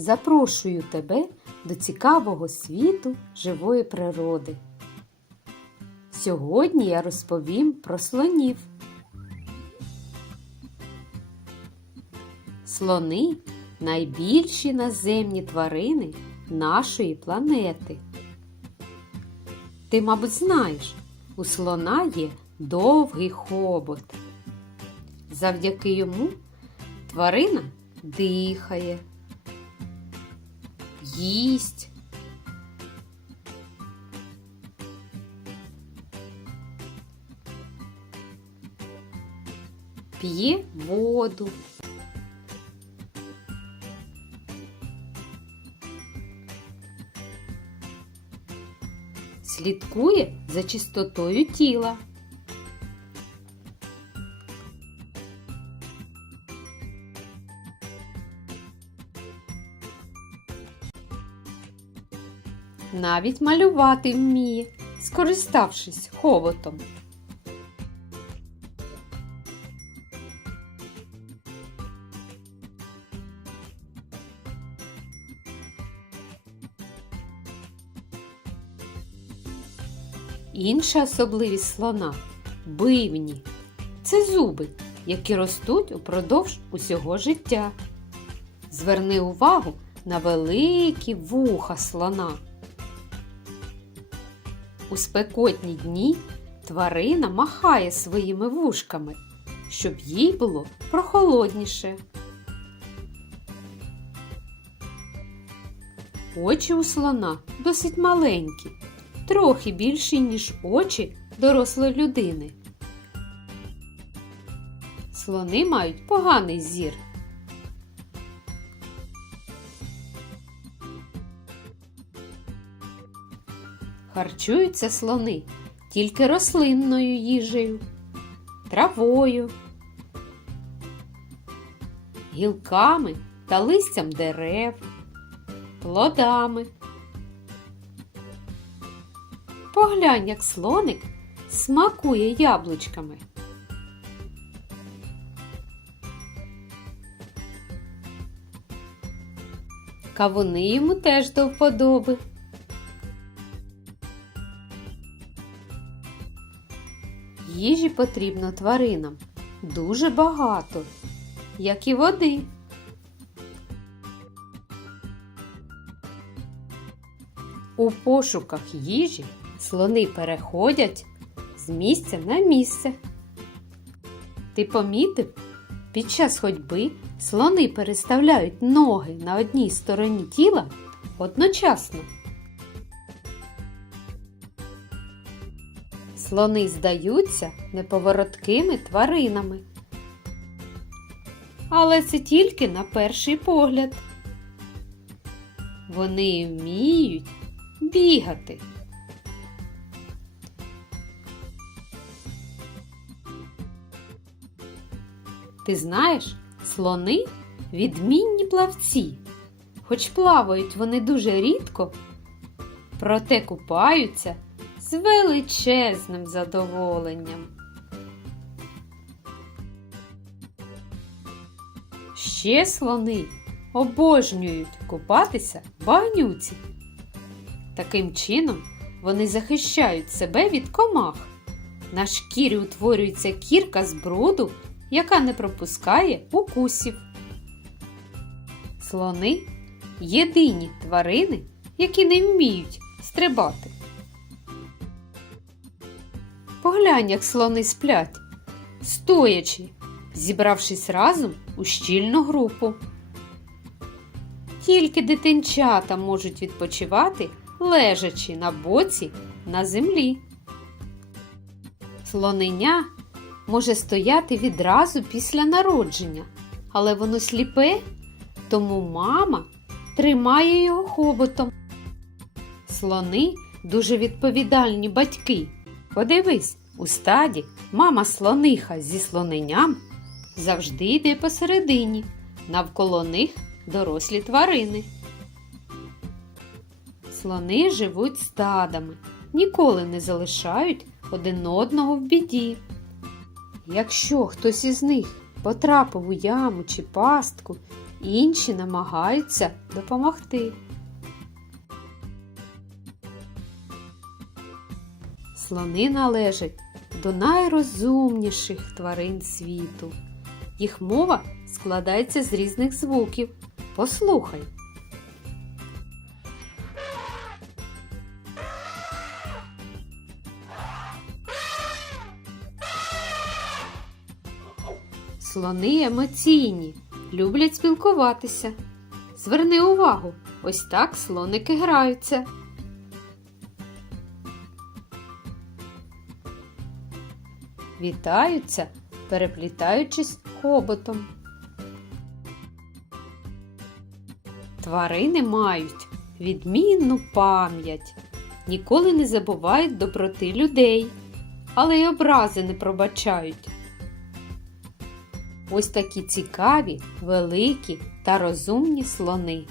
запрошую тебе до цікавого світу живої природи. Сьогодні я розповім про слонів. Слони найбільші наземні тварини нашої планети. Ти, мабуть, знаєш, у слона є довгий хобот. Завдяки йому тварина дихає, їсть. П'є воду. Слідкує за чистотою тіла. Навіть малювати вміє, скориставшись хоботом. Інша особливість слона бивні. Це зуби, які ростуть упродовж усього життя. Зверни увагу на великі вуха слона. У спекотні дні тварина махає своїми вушками, щоб їй було прохолодніше. Очі у слона досить маленькі, трохи більші, ніж очі дорослої людини. Слони мають поганий зір. Харчуються слони тільки рослинною їжею, травою, гілками та листям дерев, плодами. Поглянь, як слоник смакує яблучками. Кавуни йому теж до вподоби. Їжі потрібно тваринам дуже багато, як і води. У пошуках їжі слони переходять з місця на місце. Ти помітив, під час ходьби слони переставляють ноги на одній стороні тіла одночасно. Слони здаються неповороткими тваринами. Але це тільки на перший погляд. Вони вміють бігати. Ти знаєш, слони відмінні плавці. Хоч плавають вони дуже рідко, проте купаються з величезним задоволенням. Ще слони обожнюють купатися в багнюці. Таким чином вони захищають себе від комах. На шкірі утворюється кірка з бруду, яка не пропускає укусів. Слони єдині тварини, які не вміють стрибати. Поглянь, як слони сплять, стоячи, зібравшись разом у щільну групу. Тільки дитинчата можуть відпочивати, лежачи на боці на землі. Слоненя може стояти відразу після народження, але воно сліпе, тому мама тримає його хоботом. Слони дуже відповідальні батьки. Подивись, у стаді мама слониха зі слоненям завжди йде посередині, навколо них дорослі тварини. Слони живуть стадами, ніколи не залишають один одного в біді. Якщо хтось із них потрапив у яму чи пастку інші намагаються допомогти. Слони належать до найрозумніших тварин світу. Їх мова складається з різних звуків. Послухай. Слони емоційні, люблять спілкуватися. Зверни увагу, ось так слоники граються. Вітаються, переплітаючись хоботом. Тварини мають відмінну пам'ять, ніколи не забувають доброти людей, але й образи не пробачають. Ось такі цікаві, великі та розумні слони.